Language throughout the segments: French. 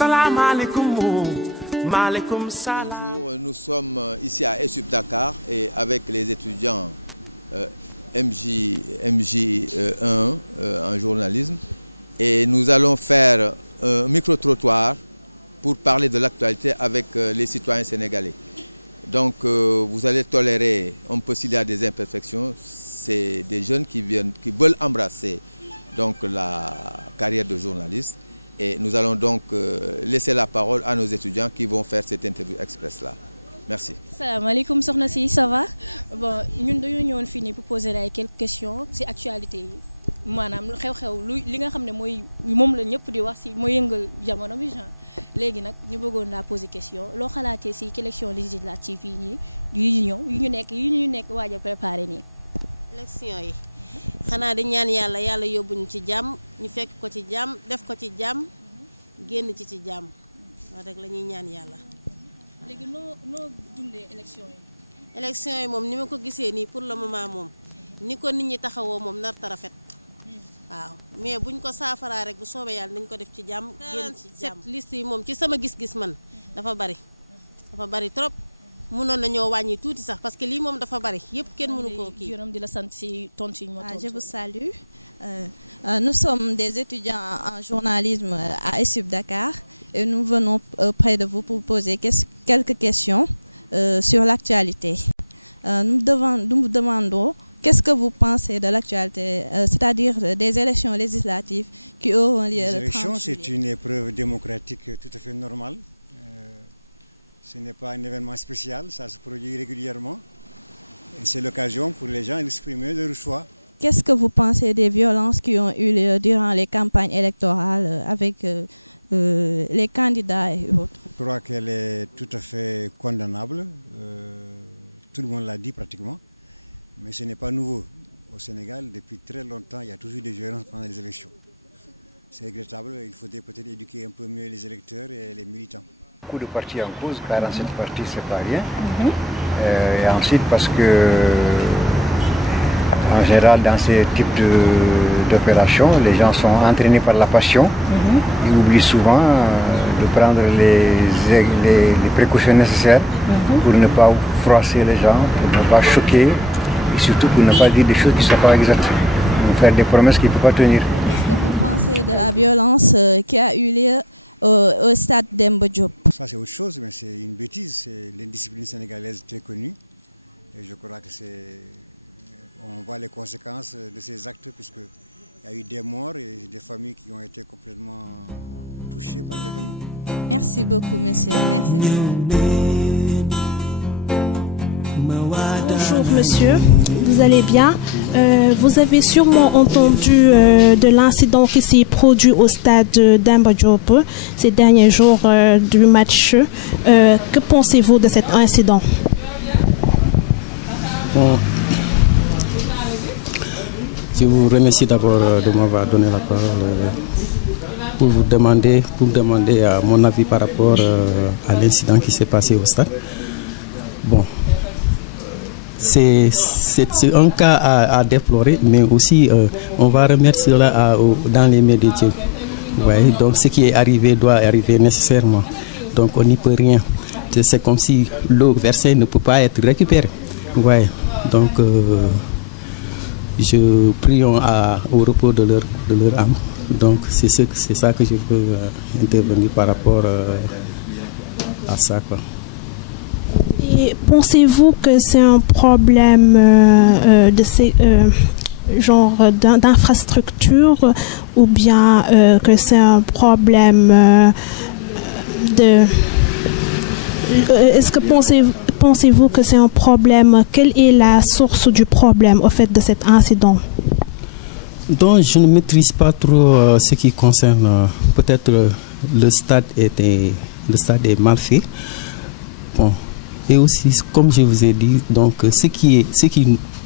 Salam alaikum, malikum salam. Beaucoup de partis en cause, 47 partis c'est pas rien. Et ensuite parce que en général dans ces types d'opérations, les gens sont entraînés par la passion. Ils oublient souvent de prendre les précautions nécessaires pour ne pas froisser les gens, pour ne pas choquer et surtout pour ne pas dire des choses qui ne sont pas exactes, pour faire des promesses qu'ils ne peuvent pas tenir. Bonjour monsieur, vous allez bien? Vous avez sûrement entendu de l'incident qui s'est produit au stade Demba Diop ces derniers jours du match. Que pensez-vous de cet incident? Bon, je vous remercie d'abord de m'avoir donné la parole pour vous demander, à mon avis par rapport à l'incident qui s'est passé au stade. Bon, c'est un cas à déplorer, mais aussi on va remettre cela dans les mains de Dieu. Ouais, donc ce qui est arrivé doit arriver nécessairement. Donc on n'y peut rien. C'est comme si l'eau versée ne peut pas être récupérée. Ouais, donc je prie au repos de leur âme. Donc c'est ça que je peux intervenir par rapport à ça, quoi. Et pensez-vous que c'est un problème genre d'infrastructure ou bien que c'est un problème de... Est-ce que pensez-vous que c'est un problème? Quelle est la source du problème au fait de cet incident? Donc je ne maîtrise pas trop ce qui concerne peut-être le stade est mal fait. Bon. Et aussi, comme je vous ai dit, donc ce qui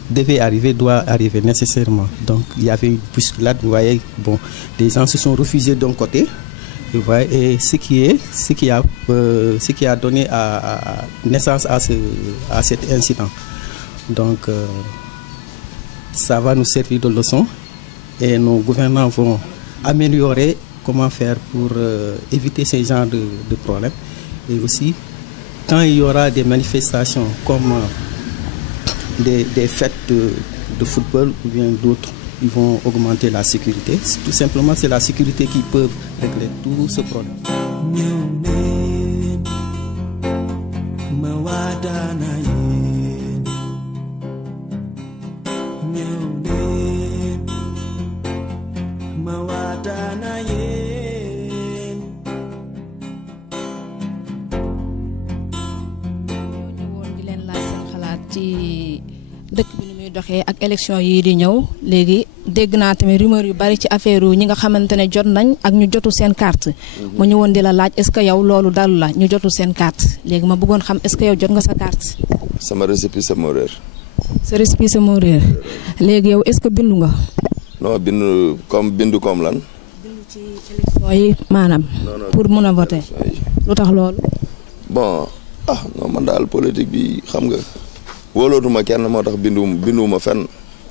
devait arriver doit arriver nécessairement. Donc il y avait une bousculade, vous voyez, bon, les gens se sont refusés d'un côté, vous voyez, et ce qui a donné naissance à cet incident. Donc ça va nous servir de leçon et nos gouvernants vont améliorer comment faire pour éviter ces genres de problèmes. Et aussi, quand il y aura des manifestations comme des fêtes de football ou bien d'autres, ils vont augmenter la sécurité. Tout simplement, c'est la sécurité qui peut régler tout ce problème. dëkk bi ni muy doxee ak élection yi di ñëw léegi dégg naa tamit rumeur yu bari ci affaire ñi nga xamante ne jot nañ ak ñu jotul seen carte. ma ñëwoon di la laaj est-ce que yow loolu dalu la ñu jotul seen carte léegi ma bëggoon xam est-ce que yow jot nga sa carte. sama récépissé moo réer. sa récépissé moo réer léegi yow est-ce que bindu nga. non bindu comme lan. bindu ci élection yi maanaam. pour mun a voter. lu tax loolu. bon non man daal politique bi xam nga. wóolootuma kenn moo tax binduwuma fenn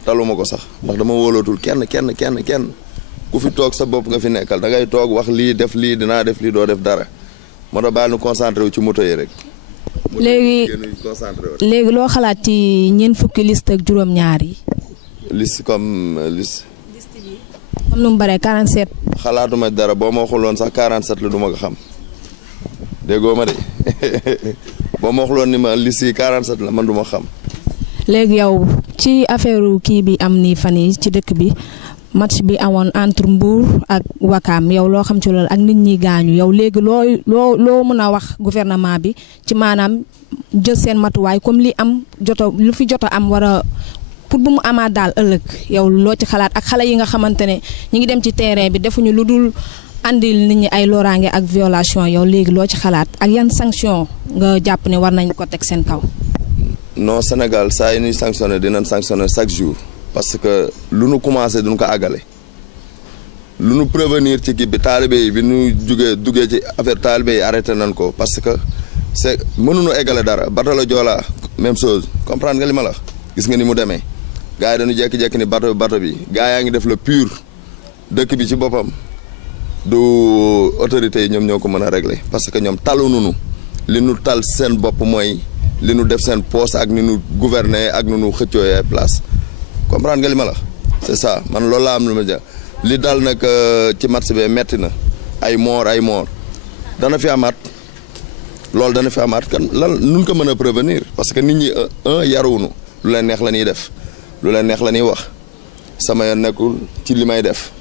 taluma ko sax ndax dama wóolootul kenn ku fi toog sa bopp nga fi nekkal da ngay toog wax lii def lii dinaa def lii doo def dara moo tax baal nu concentré wu ci moto yi rek. léegi loo xalaat ci ñeent fukki liste ak juróom-ñaar yi. liste comme liste. bi comme nu mu baree 47. xalaatuma dara boo ma waxuloon sax 47 la du ma ko xam déggoo ma de. boo ma waxuloon ni ma liste yi 47 la man du ma xam. léegi yow ci affaire kii bi am ni fan yi ci dëkk bi match bi amoon entre Mbour ak Wakam yow loo xam ci loolu ak nit ñi gaañu yow léegi loo mën a wax gouvernement bi ci maanaam jël seen matuwaay comme li am lu fi jot a am war a pour bu mu amaat daal ëllëg yow loo ci xalaat ak xale yi nga xamante ne ñi ngi dem ci terrain bi defuñu lu dul andil nit ñi ay loraange ak violation yow léegi loo ci xalaat ak yan sanction nga jàpp ne war nañ ko teg seen kaw. non Sénégal saa yi ñuy sanctionné dinañ sanctionné chaque jour parce que lu nu commencé duñ ko àggale lu nu prévenir ci kii bi taalibe yi bi nu duggee ci affaire taalibe yi arrêté nañ ko parce que c'est mënuñu eggale dara bateau la Joola même chose comprendre nga li ma la gis nga ni mu demee gars yi dañu jékki-jékki ni bateau bi gars yaa ngi def le pur dëkk bi ci boppam du autorités yi ñoom ñoo ko mën a régler parce que ñoom talununu li nu tal seen bopp mooy li nu def seen poste ak ni nu gouverner ak ni nu xëccoo ay place comprendre nga li ma la c'est ça man loolu laa am lu ma ja li dal nag ci match bi metti na ay moor dana fi amaat loolu dana fi amaat kan lan nun ko mën a prévenir parce que nit ñi yaruwunu lu leen neex la ñuy def lu leen neex la ñuy wax sama yoon nekkul ci li may def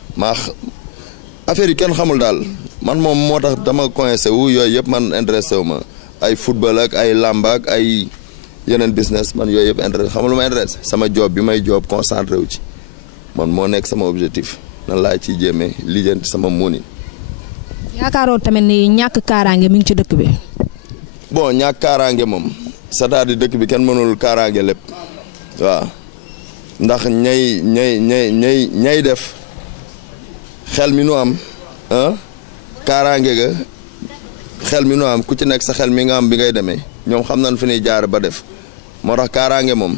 affaire yi kenn xamul daal man moom moo tax dama coincé wu yooyu yëpp man intéressé wu ma ay football ak ay làmb ak ay yeneen business man yooyu yëpp intéressé xam lu ma intéressé sama job bi may job concentré wu ci man moo nekk sama objectif nan laa ciy jéemee lijjanti sama muuni. yaakaaroo tamit ni ñàkk kaaraange mi ngi ci dëkk bi. bon ñàkk kaaraange moom c'est-à-dire dëkk bi kenn mënul kaaraange lépp waaw ndax ñay def. xel mi nu am kaaraange ga xel mi nu am ku ci nekk sa xel mi nga am bi ngay demee ñoom xam nañ fi ñuy jaar ba def moo tax kaaraange moom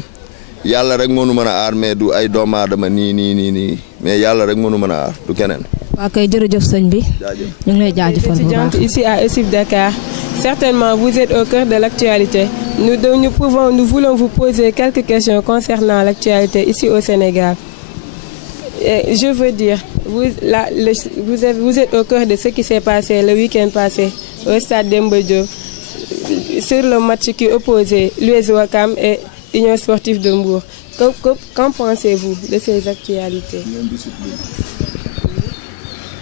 yàlla rek moo nu mën a aar mais du ay doomu aadama nii mais yàlla rek moo nu mën a aar du keneen. waa kay jërëjëf sëñ bi. ñu ngi lay jaajëfal bu baax. Ici à ESIF Dakar, certainement vous êtes au cœur de l'actualité. Nous voulons vous poser quelques questions concernant l'actualité ici au Sénégal. Et je veux dire, vous êtes au cœur de ce qui s'est passé le week-end passé au stade Demba Diop sur le match qui opposait l'US Ouakam et Union Sportive de Mbour. Qu'en pensez-vous de ces actualités?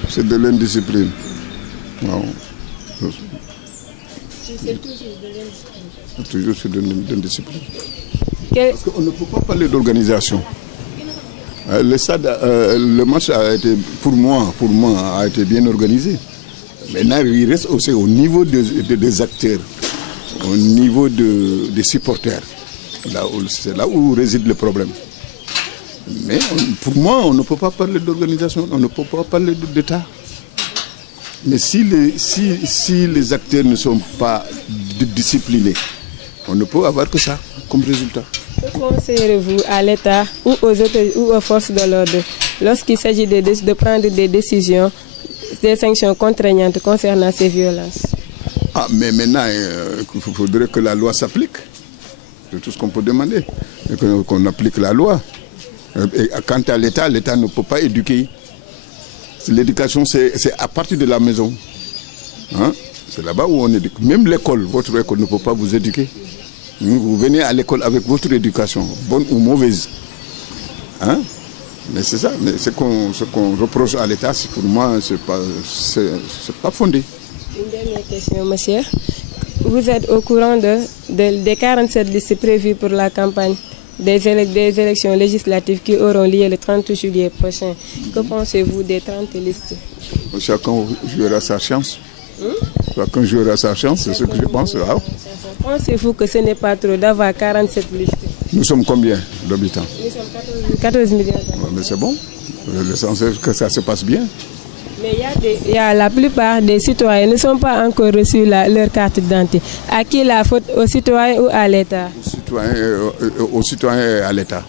C'est de l'indiscipline. Non. C'est toujours de l'indiscipline. Toujours c'est de l'indiscipline. Parce qu'on ne peut pas parler d'organisation. Le match a été, pour moi, a été bien organisé. Maintenant, il reste aussi au niveau des acteurs, au niveau des supporters. C'est là où réside le problème. Mais pour moi, on ne peut pas parler d'organisation, on ne peut pas parler d'État. Mais si les acteurs ne sont pas disciplinés, on ne peut avoir que ça comme résultat. Que conseillerez-vous à l'État ou aux forces de l'ordre lorsqu'il s'agit de prendre des décisions des sanctions contraignantes concernant ces violences. Ah, mais maintenant, il faudrait que la loi s'applique. C'est tout ce qu'on peut demander. Qu'on applique la loi. Et quant à l'État, l'État ne peut pas éduquer. L'éducation, c'est à partir de la maison. Hein? C'est là-bas où on éduque. Même l'école, votre école ne peut pas vous éduquer. Vous venez à l'école avec votre éducation, bonne ou mauvaise. Hein? Mais c'est ça. Mais ce qu'on reproche à l'État, pour moi, c'est pas fondé. Une dernière question, monsieur. Vous êtes au courant des 47 listes prévues pour la campagne des élections législatives qui auront lieu le 30 juillet prochain. Que pensez-vous des 30 listes? Chacun jouera sa chance. Chacun jouera sa chance, c'est ce que je pense. Ah. Pensez-vous que ce n'est pas trop d'avoir 47 listes? Nous sommes combien d'habitants? Nous sommes 14 millions d'habitants. Mais c'est bon. L'essentiel, que ça se passe bien. Mais la plupart des citoyens ne sont pas encore reçus leur carte d'identité. À qui la faute? Aux citoyens ou à l'État? Aux citoyens et à l'État.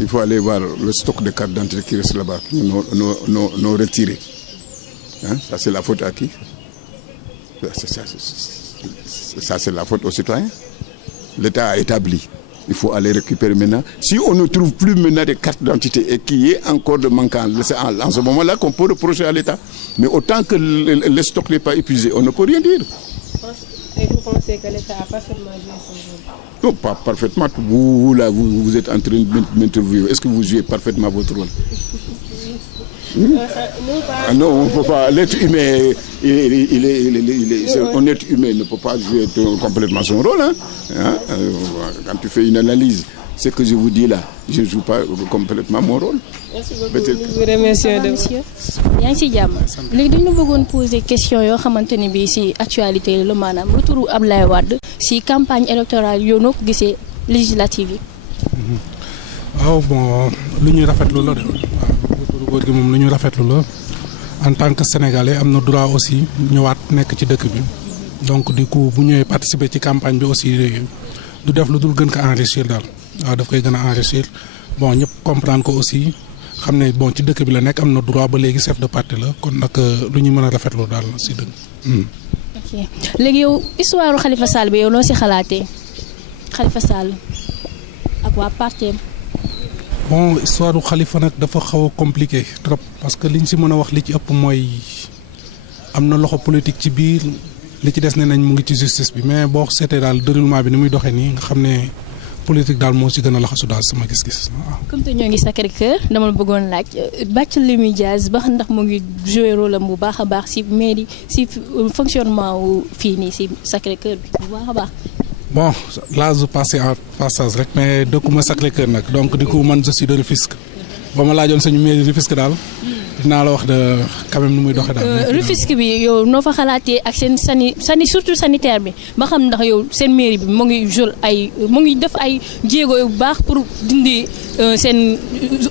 Il faut aller voir le stock de cartes d'identité qui reste là-bas, nous retirer. Hein? Ça, c'est la faute à qui? Ça, c'est la faute aux citoyens. L'État a établi. Il faut aller récupérer maintenant. Si on ne trouve plus maintenant des cartes d'identité et qu'il y ait encore de manquants, c'est en ce moment-là qu'on peut reprocher à l'État. Mais autant que le stock n'est pas épuisé, on ne peut rien dire. Et vous pensez que l'État a parfaitement joué son rôle? Non, pas parfaitement. Vous êtes en train de m'interviewer. Est-ce que vous jouez parfaitement votre rôle? Ah non, on ne peut pas. L'être humain, un être humain ne peut pas jouer complètement son rôle. Hein? Quand tu fais une analyse, ce que je vous dis là, je ne joue pas complètement mon rôle. Merci beaucoup. Nous vous remercions de monsieur. yaa ngi ci jàmm léegi dañu bëggoon poser question yoo xamante ne bii si actualité la maanaam retouru Abdoulaye Wade si campagne électorale yoo noo ko gisee législative yi. waaw bon lu ñuy rafetlu la de waaw góor gi moom lu ñuy rafetlu la en tant que sénégalais am na droit aussi ñëwaat nekk ci dëkk bi donc du coup bu ñëwee participer ci campagne bi aussi du def lu dul gën ko enrichir daal waaw daf koy gën a enrichir bon ñëpp comprendre ko aussi xam ne bon ci dëkk bi la nekk am na droit ba léegi chef de parti la kon nag lu ñu mën a rafetlu daal si dëgg. ok léegi yow histoire Khalifa Sall bi yow noo si xalaatee Khalifa Sall ak waa parti. bon histoire du Khalifa nag dafa xaw a compliqué trop parce que liñ si mën a wax li ci ëpp mooy am na loxo politique ci biir li ci des ne nañ mu ngi ci justice bi mais boo seetee daal déroulement bi ni muy doxee nii nga xam ne politique daal moo si gën a laxasu daal sama gis-gis. comme te ñoo ngi Sacré-Cœur dama la bëggoon laaj Barthélémy Dias ba ndax mu ngi joué rôle am bu baax a baax si mairie si fonctionnement wu fii nii si Sacré-Cœur bi bu baax a baax. bon là je passais en passage rek mais dëkkuma Sacré-Cœur nag donc du coup man je suis de Rufisque ba ma laajoon suñu mairie Rufisque daal dinaa la wax de quand même nu muy doxee daal. Rufisque bi yow noo fa xalaatee ak seen surtout sanitaire bi ba xam ndax yow seen mairie bi mu ngi def ay jéego yu baax pour dindi seen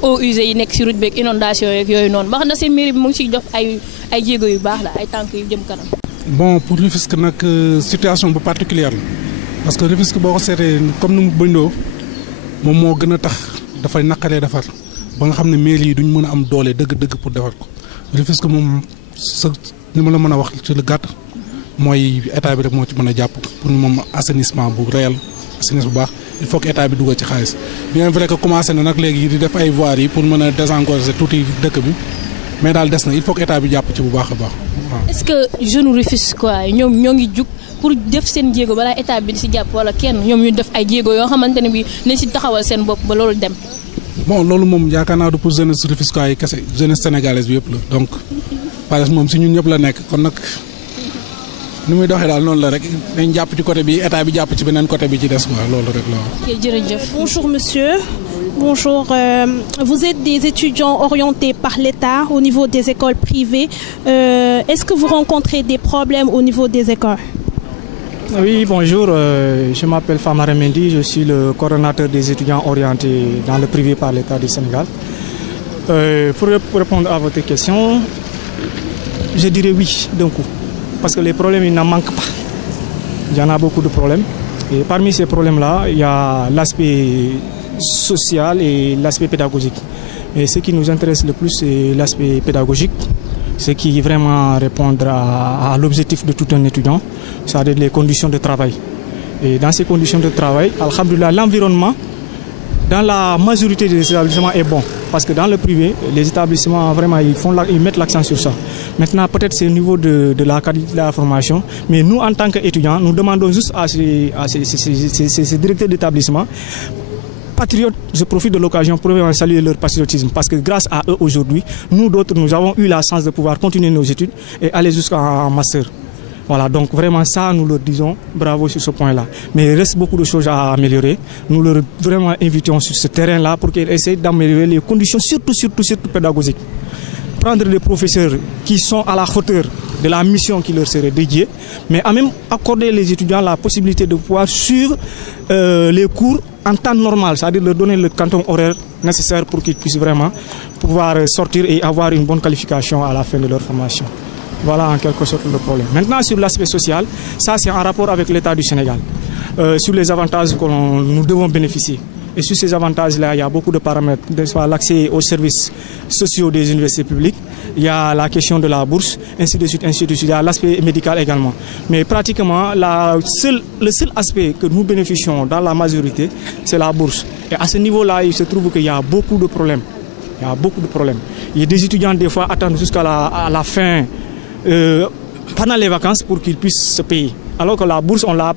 eaux usées yi nekk si route beeg inondation yeeg yooyu noonu ba xam ndax seen mairie bi mu ngi siy def ay jéego yu baax la ay tànk yu jëm kanam. bon pour Rufisque nag situation bu particulière la. parce que Rufisque boo ko seetee comme ni mu bindoo moom moo gën a tax dafay naqaree defar ba nga xam ne mairie yi duñ mën a am doole dëgg-dëgg pour defar ko Rufisque moom sa li ma la mën a wax ci lu gàtt mooy état bi rek moo ci mën a jàpp pour moom assainissement bu réel assainissement bu baax il faut que état bi dugal ci xaalis bien vrai que commencé na nag léegi di def ay voiries yi pour mën a désengorger tuuti dëkk bi mais daal des na il faut que état bi jàpp ci bu baax a baax waaw. est-ce que jeune Rufisque quoi ñoom ñoo ngi jug pour def seen jéego balaa état bi di si jàpp wala kenn ñoom ñu def ay jéego yoo xamante ne bi nañ si taxawal seen bopp ba loolu dem. bon loolu moom yaakaar naa du pour jeunesse Rufisque yi kese jeunesse sénégalaise bi yëpp la donc par exemple moom si ñun ñëpp la nekk kon nag ni muy doxee daal noonu la rek dañ jàpp ci côté bi état bi jàpp ci beneen côté bi ci des quoi loolu rek la. ok jërëjëf. Bonjour monsieur. Bonjour, vous êtes des étudiants orientés par l'État au niveau des écoles privées. Est-ce que vous rencontrez des problèmes au niveau des écoles? Oui, bonjour, je m'appelle Famara Mendy, je suis le coordonnateur des étudiants orientés dans le privé par l'État du Sénégal. Pour répondre à votre question, je dirais oui d'un coup, parce que les problèmes, ils n'en manquent pas. Il y en a beaucoup de problèmes. Et parmi ces problèmes-là, il y a l'aspect social et l'aspect pédagogique. Et ce qui nous intéresse le plus, c'est l'aspect pédagogique, ce qui vraiment répondre à l'objectif de tout un étudiant, c'est-à-dire les conditions de travail. Et dans ces conditions de travail, alhamdoulilah, l'environnement, dans la majorité des établissements est bon. Parce que dans le privé, les établissements, vraiment, ils mettent l'accent sur ça. Maintenant, peut-être c'est au niveau de la qualité de la formation, mais nous, en tant qu'étudiants, nous demandons juste à ces directeurs d'établissement, patriotes, je profite de l'occasion pour saluer leur patriotisme, parce que grâce à eux aujourd'hui, nous d'autres, nous avons eu la chance de pouvoir continuer nos études et aller jusqu'en master. Voilà, donc vraiment ça, nous leur disons bravo sur ce point-là. Mais il reste beaucoup de choses à améliorer. Nous leur vraiment invitons sur ce terrain-là pour qu'ils essayent d'améliorer les conditions, surtout pédagogiques. Prendre des professeurs qui sont à la hauteur de la mission qui leur serait dédiée, mais à même accorder les étudiants la possibilité de pouvoir suivre les cours en temps normal, c'est-à-dire leur donner le quantum horaire nécessaire pour qu'ils puissent vraiment pouvoir sortir et avoir une bonne qualification à la fin de leur formation. Voilà en quelque sorte le problème. Maintenant, sur l'aspect social, ça c'est en rapport avec l'État du Sénégal, sur les avantages que nous devons bénéficier. Et sur ces avantages-là, il y a beaucoup de paramètres, soit l'accès aux services sociaux des universités publiques, il y a la question de la bourse, ainsi de suite, il y a l'aspect médical également. Mais pratiquement, le seul aspect que nous bénéficions dans la majorité, c'est la bourse. Et à ce niveau-là, il se trouve qu'il y a beaucoup de problèmes. Il y a beaucoup de problèmes. Il y a des étudiants, des fois, attendent jusqu'à la fin, pendant les vacances, pour qu'ils puissent se payer. Alors que la bourse, on l'a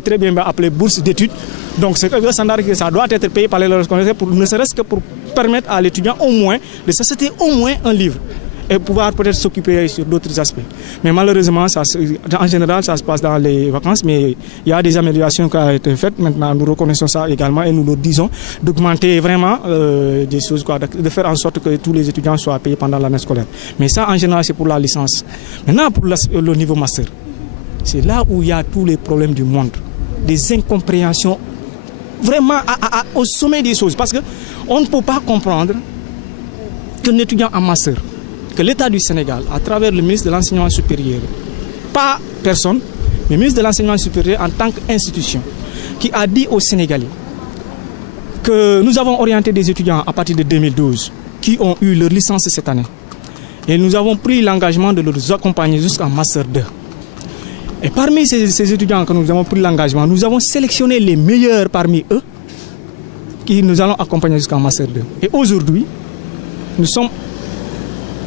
très bien appelée bourse d'études. Donc c'est un standard que ça doit être payé par les reconnaissants, ne serait-ce que pour permettre à l'étudiant au moins de s'acheter au moins un livre et pouvoir peut-être s'occuper sur d'autres aspects. Mais malheureusement, en général, ça se passe dans les vacances, mais il y a des améliorations qui ont été faites. Maintenant, nous reconnaissons ça également et nous le disons, d'augmenter vraiment des choses, de faire en sorte que tous les étudiants soient payés pendant l'année scolaire. Mais ça, en général, c'est pour la licence. Maintenant, pour le niveau master, c'est là où il y a tous les problèmes du monde, des incompréhensions vraiment au sommet des choses. Parce qu'on ne peut pas comprendre qu'un étudiant en master, que l'État du Sénégal, à travers le ministre de l'Enseignement supérieur, pas personne, mais le ministre de l'Enseignement supérieur en tant qu'institution, qui a dit aux Sénégalais que nous avons orienté des étudiants à partir de 2012 qui ont eu leur licence cette année. Et nous avons pris l'engagement de les accompagner jusqu'en Master 2. Et parmi ces étudiants que nous avons pris l'engagement, nous avons sélectionné les meilleurs parmi eux qui nous allons accompagner jusqu'en Master 2. Et aujourd'hui, nous sommes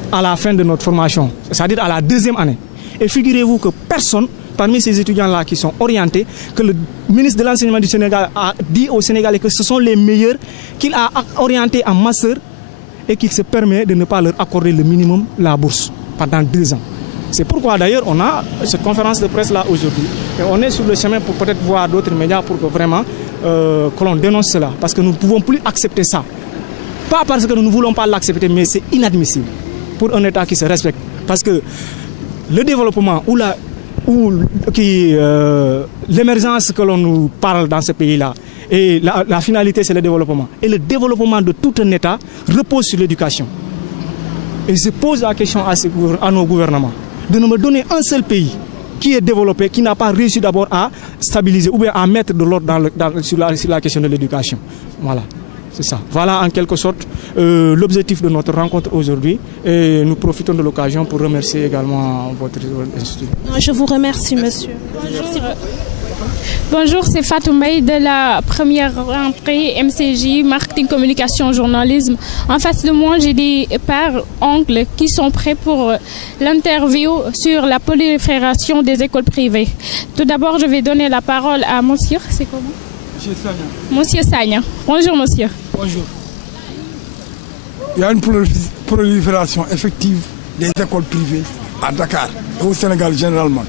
à la fin de notre formation, c'est-à-dire à la deuxième année. Et figurez-vous que personne, parmi ces étudiants-là qui sont orientés, que le ministre de l'Enseignement du Sénégal a dit au Sénégalais que ce sont les meilleurs, qu'il a orientés en master et qu'il se permet de ne pas leur accorder le minimum, la bourse, pendant 2 ans. C'est pourquoi d'ailleurs on a cette conférence de presse là aujourd'hui. Et on est sur le chemin pour peut-être voir d'autres médias pour que vraiment que l'on dénonce cela. Parce que nous ne pouvons plus accepter ça. Pas parce que nous ne voulons pas l'accepter, mais c'est inadmissible pour un État qui se respecte. Parce que le développement ou l'émergence que l'on nous parle dans ce pays-là, et la finalité c'est le développement. Et le développement de tout un État repose sur l'éducation. Et je pose la question à nos gouvernements de ne me donner un seul pays qui est développé, qui n'a pas réussi d'abord à stabiliser ou bien à mettre de l'ordre sur la question de l'éducation. Voilà, c'est ça. Voilà en quelque sorte l'objectif de notre rencontre aujourd'hui. Et nous profitons de l'occasion pour remercier également votre institut. Je vous remercie, monsieur. Bonjour, c'est Fatou Mbaye de la première rentrée MCJ, Marketing, Communication, Journalisme. En face de moi, j'ai des pères, oncles qui sont prêts pour l'interview sur la prolifération des écoles privées. Tout d'abord, je vais donner la parole à monsieur. C'est comment? Monsieur Sagna. Monsieur Sagna. Bonjour, monsieur. Bonjour. Il y a une prolifération effective des écoles privées à Dakar et au Sénégal généralement.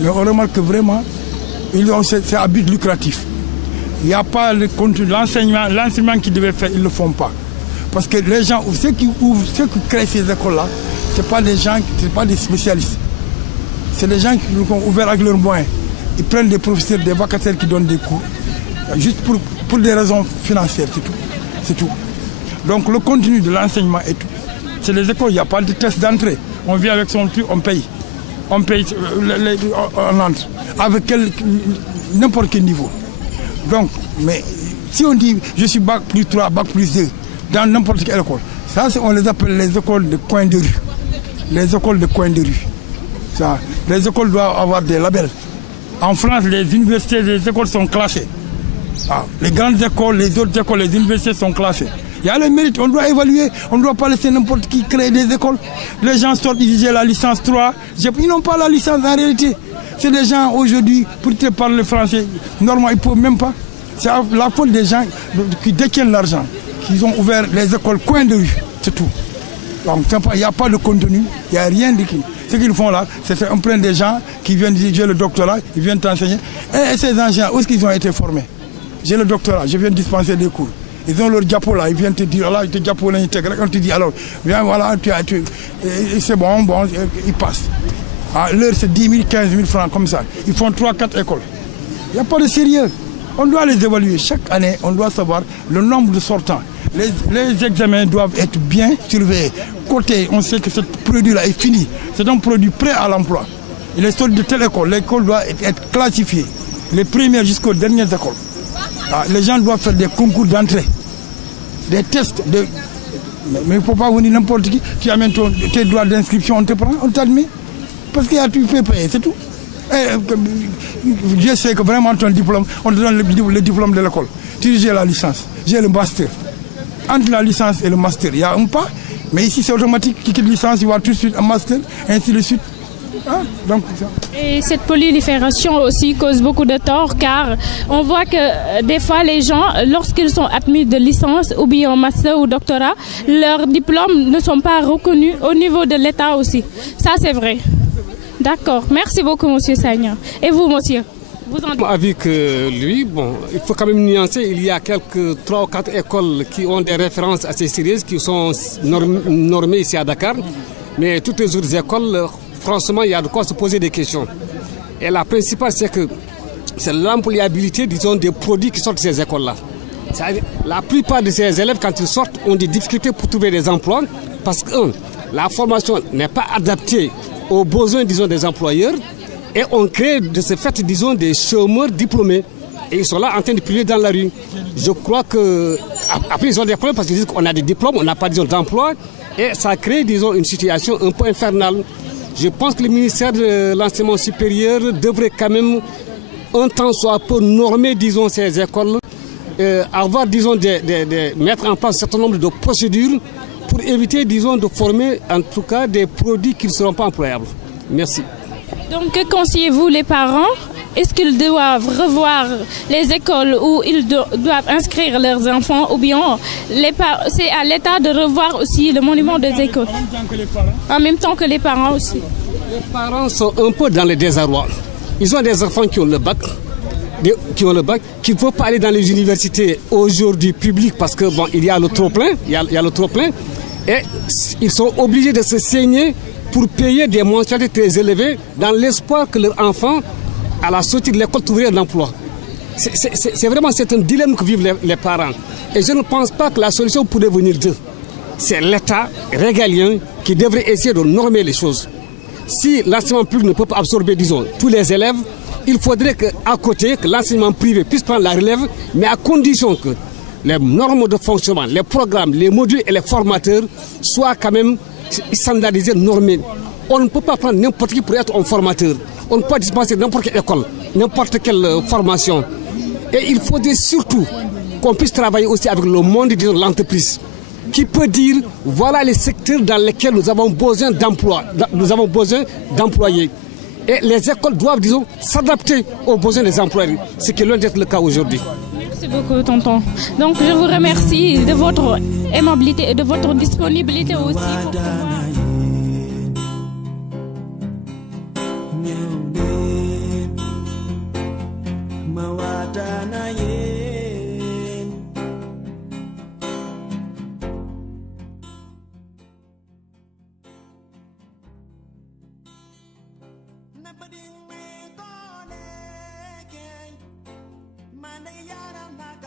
Mais on remarque que vraiment, c'est à but lucratif. Il n'y a pas le contenu, l'enseignement qu'ils devaient faire, ils ne le font pas. Parce que les gens, ceux qui créent ces écoles-là, ce ne sont pas des gens, ce ne sont pas des spécialistes. C'est des gens qui ont ouvert avec leurs moyens. Ils prennent des professeurs, des vacataires qui donnent des cours, juste pour des raisons financières, c'est tout. C'est tout. Donc le contenu de l'enseignement est tout. C'est les écoles, il n'y a pas de test d'entrée. On vient avec son prix, on paye. On paye, on entre. Avec n'importe quel niveau. Donc, mais si on dit je suis bac plus 3, bac plus 2, dans n'importe quelle école, ça on les appelle les écoles de coin de rue. les écoles de coin de rue. Ça, les écoles doivent avoir des labels. En France, les universités, les écoles sont classées. Les grandes écoles, les autres écoles, les universités sont classées. Il y a le mérite, on doit évaluer, on ne doit pas laisser n'importe qui créer des écoles. Les gens sortent, ils disent la licence 3, ils n'ont pas la licence en réalité. C'est des gens aujourd'hui, pour te parler français, normalement ils ne peuvent même pas. C'est la faute des gens qui détiennent l'argent, qui ont ouvert les écoles coin de rue, c'est tout. Donc il n'y a pas de contenu, il n'y a rien d'écrit. Ce qu'ils font là, c'est faire un plein des gens qui viennent dire j'ai le doctorat, ils viennent t'enseigner. Et ces gens, où est-ce qu'ils ont été formés? J'ai le doctorat, je viens dispenser des cours. Ils ont leur diapo là, ils viennent te dire, là, te diapo là, on te dit alors, viens voilà, c'est bon, ils passent. L'heure c'est 10 000, 15 000 francs comme ça. Ils font 3-4 écoles. Il n'y a pas de sérieux. On doit les évaluer. Chaque année, on doit savoir le nombre de sortants. Les examens doivent être bien surveillés. Côté, on sait que ce produit-là est fini. C'est un produit prêt à l'emploi. Il est sorti de telle école. L'école doit être classifiée. Les premières jusqu'aux dernières écoles. Les gens doivent faire des concours d'entrée. Des tests. Mais il ne faut pas venir n'importe qui. Tu amènes tes droits d'inscription, on te prend, on t'admet. Parce que tu peux payer, c'est tout. Je sais que vraiment ton diplôme, on te donne le diplôme de l'école. Tu dis j'ai la licence, j'ai le master. Entre la licence et le master, il y a un pas. Mais ici c'est automatique, qui quitte licence, il va tout de suite un master, ainsi de suite. Donc, et cette prolifération aussi cause beaucoup de tort car on voit que des fois les gens, lorsqu'ils sont admis de licence ou bien en master ou doctorat, leurs diplômes ne sont pas reconnus au niveau de l'État aussi. Ça c'est vrai. D'accord. Merci beaucoup, monsieur Sagna. Et vous, monsieur? Avec lui, il faut quand même nuancer. Il y a quelques 3 ou 4 écoles qui ont des références assez sérieuses, qui sont normées ici à Dakar. Mais toutes les autres écoles, franchement, il y a de quoi se poser des questions. Et la principale, c'est que c'est l'employabilité, disons, des produits qui sortent de ces écoles-là. La plupart de ces élèves, quand ils sortent, ont des difficultés pour trouver des emplois parce que, la formation n'est pas adaptée aux besoins, disons, des employeurs. Et on crée de ce fait, disons, des chômeurs diplômés. Et ils sont là en train de prier dans la rue. Je crois que après ils ont des problèmes parce qu'ils disent qu'on a des diplômes, on n'a pas, disons, d'emploi. Et ça crée, disons, une situation un peu infernale. Je pense que le ministère de l'enseignement supérieur devrait quand même, un temps soit peu normer, disons, ces écoles, avoir, disons, mettre en place un certain nombre de procédures pour éviter, disons, de former, en tout cas, des produits qui ne seront pas employables. Merci. Donc, que conseillez-vous les parents? Est-ce qu'ils doivent revoir les écoles où ils doivent inscrire leurs enfants ou bien c'est à l'État de revoir aussi le monument des écoles? En même temps que les parents aussi. Les parents sont un peu dans le désarroi. Ils ont des enfants qui ont le bac, qui ne peuvent pas aller dans les universités aujourd'hui publiques parce que il y a le trop-plein, il y a le trop-plein, et ils sont obligés de se saigner pour payer des mensualités très élevées dans l'espoir que leur enfant, à la sortie de l'école, trouverait de l'emploi. C'est vraiment un dilemme que vivent les parents. Et je ne pense pas que la solution pourrait venir d'eux. C'est l'État régalien qui devrait essayer de normer les choses. Si l'enseignement public ne peut pas absorber, disons, tous les élèves, il faudrait qu'à côté, que l'enseignement privé puisse prendre la relève, mais à condition que les normes de fonctionnement, les programmes, les modules et les formateurs soient quand même standardisés, normés. On ne peut pas prendre n'importe qui pour être un formateur. On ne peut pas dispenser n'importe quelle école, n'importe quelle formation. Et il faudrait surtout qu'on puisse travailler aussi avec le monde de l'entreprise, qui peut dire, voilà les secteurs dans lesquels nous avons besoin d'emploi, nous avons besoin d'employés. Et les écoles doivent, disons, s'adapter aux besoins des employés, ce qui est loin d'être le cas aujourd'hui. Merci beaucoup, tonton. Donc, je vous remercie de votre aimabilité et de votre disponibilité aussi. Mana yaram na